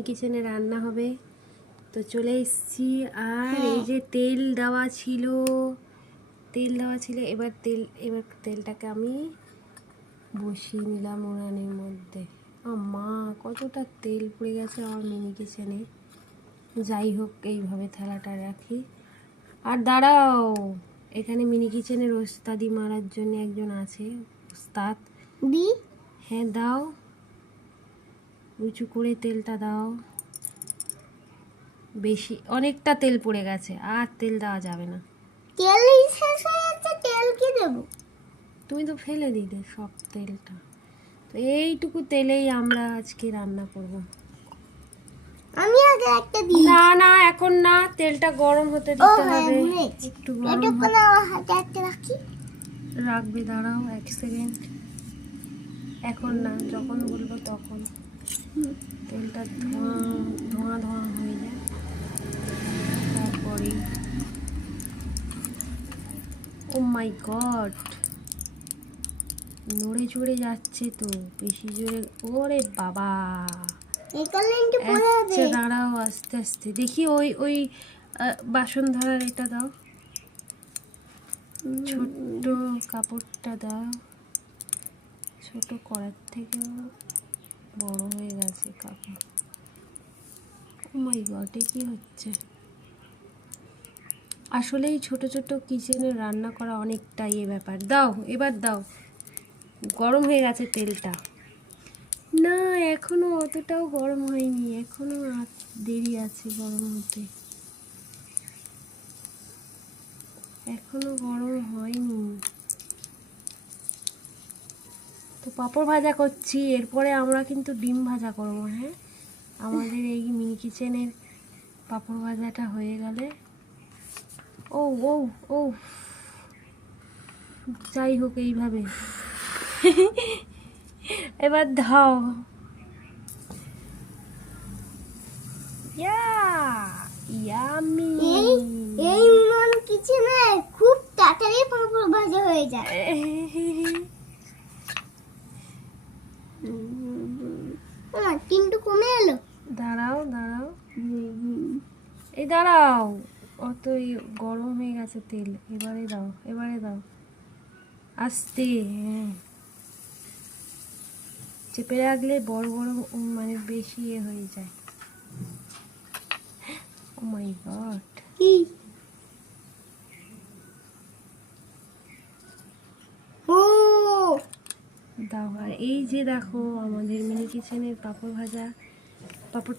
Mini কিচেনে রান্না হবে। তো চলে এসেছি। আর এই যে তেল দেওয়া ছিল, এবার তেলটাকে আমি বসিয়ে নিলাম উনানের মধ্যে। মা কতটা তেল পড়ে গেছে আমার মিনি কিচেনে। যাই হোক, এইভাবে থালাটা রাখি। আর দাঁড়াও, এখানে মিনি কিচেনের ওস্তাদি মারার জন্য একজন আছে, ওস্তাদ। হ্যাঁ দাও, উঁচু করে তেলটা দাও। বেশি, অনেকটা তেল পড়ে গেছে, আর তেল দেওয়া যাবে না। তেল শেষ হয়ে যাচ্ছে, তেল কি দেব? তুমি তো ফেলে দিলে সব তেলটা। তো এইটুকু তেলেই আমরা আজকে রান্না করব। আমি আগে একটা দিই। না না, এখন না, তেলটা গরম হতে দিতে হবে। একটু গরম হাতে একটা রাখি। রাখবে, দাঁড়াও 1 সেকেন্ড। এখন না, যখন বলবো তখন। তেলটা ধোঁয়া ধোঁয়া হয়ে যায়, তারপরে। ও মাই গড, নড়ে চড়ে যাচ্ছে তো বেশি জোরে। ওরে বাবা, আচ্ছা দাঁড়াও, আস্তে আস্তে দেখি। ওই বাসন ধরার এটা দাও, ছোট্ট কাপড়টা দাও। ছোট করার থেকেও বড় হয়ে গেছে কাপড়। ও মাই গড, এ কি হচ্ছে? আসলেই ছোট ছোট কিচেনে রান্না করা অনেকটাই এ ব্যাপার। দাও, এবার দাও। গরম হয়ে গেছে তেলটা। না, এখনো অতটাও গরম হয়নি, এখনো দেরি আছে গরম হতে, এখনো গরম হয়নি। তো পাঁপড় ভাজা করছি, এরপরে আমরা কিন্তু ডিম ভাজা করবো। হ্যাঁ, আমাদের এই মিনি কিচেনের পাঁপড় ভাজাটা হয়ে গেলে। ও ও ও, যাই হোক, এইভাবে এবার দাও। ইয়ামি। এই উনুন কিচেনে খুব তাড়াতাড়ি পাঁপড় ভাজা হয়ে যায়। কিন্তু কমে এলো। দাঁড়াও দাঁড়াও, এই দাঁড়াও, অতই গরম হয়ে গেছে তেল। এবারে দাও, এবারে দাও, আস্তে। হ্যাঁ, চেপে রাখলে বড় বড় মানে বেশি হয়ে যায়। ও মাই গড, দাও। আর এই যে দেখো, আমাদের মিনি কিচেনের পাঁপড় ভাজা, পাঁপড়টা